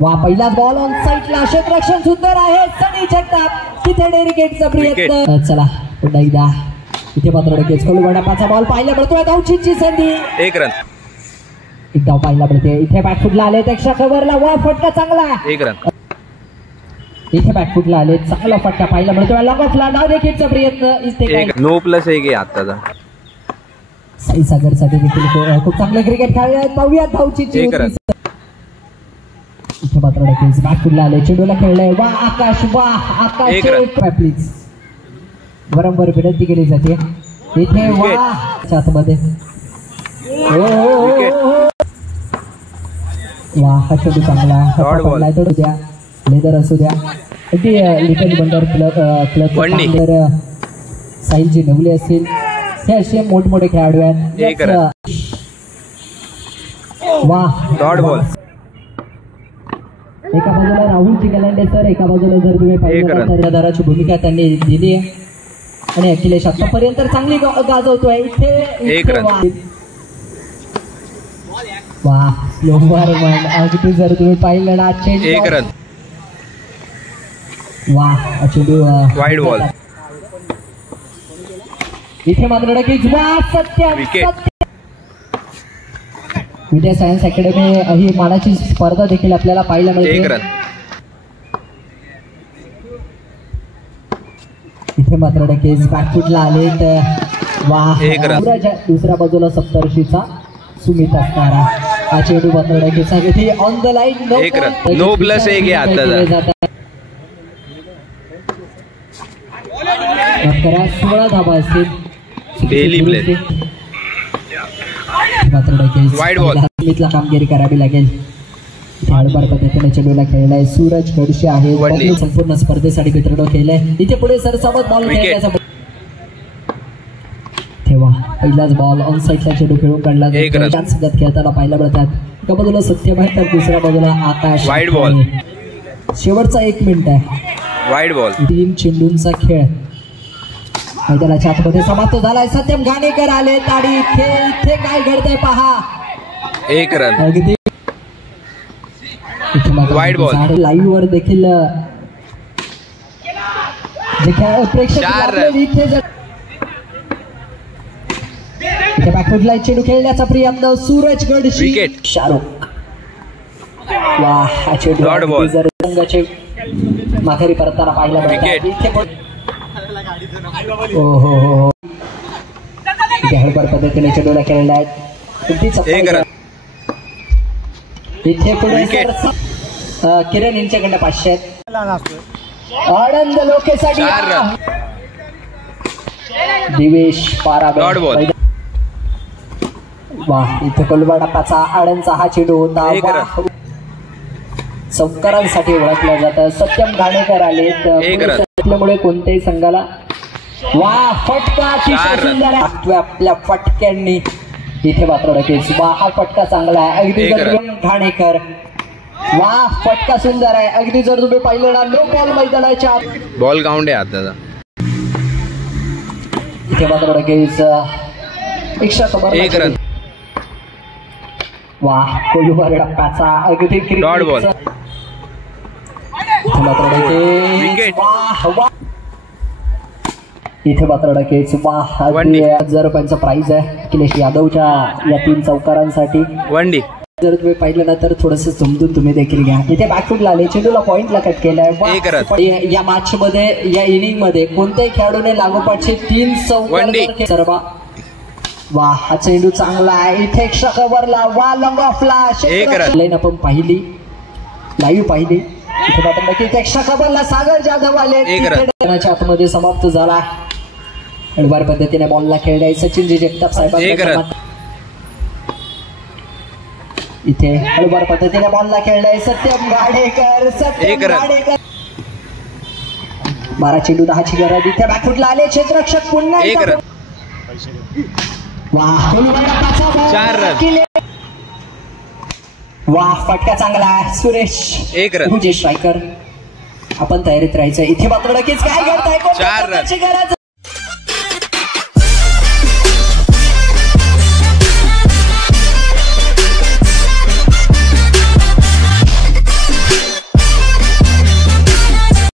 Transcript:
वा पहिलाच ball on साईडला, क्षेत्ररक्षण सुंदर आहे, सनी जगताप तिथे डेरिकेटचा प्रयत्न. चला पुन्हा एकदा इथे मात्र लगेच कोलवाडापाचा बॉल पाहायला मिळतोय, धावचीची संधी, 1 रन. एक धाव पाहायला मिळते. इथे बॅकफुटला आले एक्स्ट्रा कव्हरला, वा फटका चांगला, 1 रन. इथे बॅकफुटला आले, चांगला फटका पाहायला मिळतोय, लॉंग ऑफला डेरिकेटचा प्रयत्न. इथे 9+1 आताचा. साई सागर साठी देखील खूप चांगले क्रिकेट खेळले आहेत. पाहूया धावचीची. 1 रन. इथे मात्र लगेच बॅकफुटला आले, चेंडूला खेळलंय, वा आकाश, वा आकाश प्लीज वारंवार विनंती केली जाते. इथे वा आतमध्ये, वा हा चेंडू चांगला तो द्या, लेदर असू द्या, लिटल बंडर क्लब साहिलजी नवले असतील, हे असे मोठमोठे खेळाडू आहेत. वा डॉट बॉल. एका बाजूला राहुल चिगलांडे सर, एका बाजूला जर तुम्ही पाहिलं तर दाराची भूमिका त्यांनी दिली आहे आणि अखिलेश आतापर्यंत चांगली गाजवतोय. इथे वा स्लोवर अगदी जर तुम्ही पाहिलं ना, 1 रन. वा चेंडू वाईड बॉल. इथे मात्र नक्कीच वा सत्य विद्या सायन्स अकॅडमी ही मानाची स्पर्धा देखील आपल्याला पाहायला मिळते. 1 रन. इथे मात्र नक्कीच बॅकफुटला आले तर वा 1 रन. दुसऱ्या बाजूला सप्तर्षीचा सुमित असणारा हा चेंडू मात्र नक्कीच ऑन द लाईन. 1 रन. 9+1 आता 16 धावा असतील. Daily play. मात्र नक्कीच वाईड बॉल. सुमितला कामगिरी करावी लागेल. हळूवार पद्धतीने चेंडूला खेळलाय, सूरज खडसे आहे, संपूर्ण स्पर्धेसाठी मित्रांनो केलंय. इथे पुढे सरसावत बॉल खेळण्याचा तेव्हा पहिलाच बॉल ऑन साईडला चेंडू खेळून काढला, सगळ्यात खेळताना पाहायला मिळतात. एका बाजूला सत्यम आहे तर दुसऱ्या बाजूला आकाश. Wide ball. शेवटचा 1 मिनिट आहे. Wide ball. 3 चेंडूंचा खेळ मैदानाच्या आतमध्ये समाप्त झालाय. सत्यम घाणेकर आले आणि इथे काय घडतंय पहा. 1 रन. अगदी वाईड बॉल. लाईव्ह वर देखील जे प्रेक्षक इथे बॅकफुटला चेंडू खेळण्याचा प्रयत्न, सूरज गडशी, विकेट. शाहरुख. वा हा चेंडू जर संघाचे माघारी परतताना पाहायला मिळतात. हो इथे हळूवार पद्धतीने चेंडूला खेळला आहे. 1 रन. इथे पुढे किरण यांच्याकडे 500. आनंद लोकेसाठी दिवेश पाराबे. वा इथे कोलवाडापाचा आडनचा हा चेंडू होता. चौकारांसाठी ओळखलं जातं. सत्यम घाणेकर आले त्यामुळे कोणत्याही संघाला वा फटका आपल्या फटक्यांनी. इथे मात्र नक्कीच वा हा फटका चांगला आहे. अगदी घाणेकर, वा फटका सुंदर आहे. अगदी जर तुम्ही पाहिलं ना, नो बॉल मैदानाच्या बॉल काउंट आहे आता. इथे मात्र नक्कीच एक्स्ट्रा कव्हर. 1 रन. वा कोलवार टप्प्याचा अगदी डॉट बॉल. इथे मात्र विकेट. इथे मात्र नक्कीच वा 1000 रुपयांचा प्राइज आहे अखिलेश यादवच्या या 3 चौकारांसाठी. 1 डे. जर तुम्ही पाहिलं ना तर थोडस समजून तुम्ही देखील घ्या. इथे बॅकफुटला आले, चेंडूला पॉइंटला कट केलाय. 1 रन. या मॅच मध्ये, या इनिंग मध्ये कोणत्याही खेळाडूने लागोपाठचे 3 चौकार सर्व. वा हा चेंडू चांगला आहे. इथे एक्स्ट्रा कव्हरला, वा लॉंग ऑफला. 1 रन. आपण पाहिली, लाईव्ह पाहिली. इथे मात्र नक्कीच एक्स्ट्रा कव्हरला सागर जाधव आले. 1 रन. आतमध्ये समाप्त झाला. हळूवार पद्धतीने बॉलला खेळलाय सचिनजी जगताप साहेबांना. इथे हळूवार पद्धतीने बॉलला खेळलाय सत्यम घाणेकर. 1 रन. 12 चेंडू 10ची गरज. इथे बॅकफुटला आले, क्षेत्ररक्षक पुन्हा 1 रन. वा 4 रन. वा फटका चांगला आहे. सुरेश 1 रन. स्ट्रायकर आपण तयारीत राहायचं. इथे मात्र नक्कीच काय करताय, 4 रन. गरज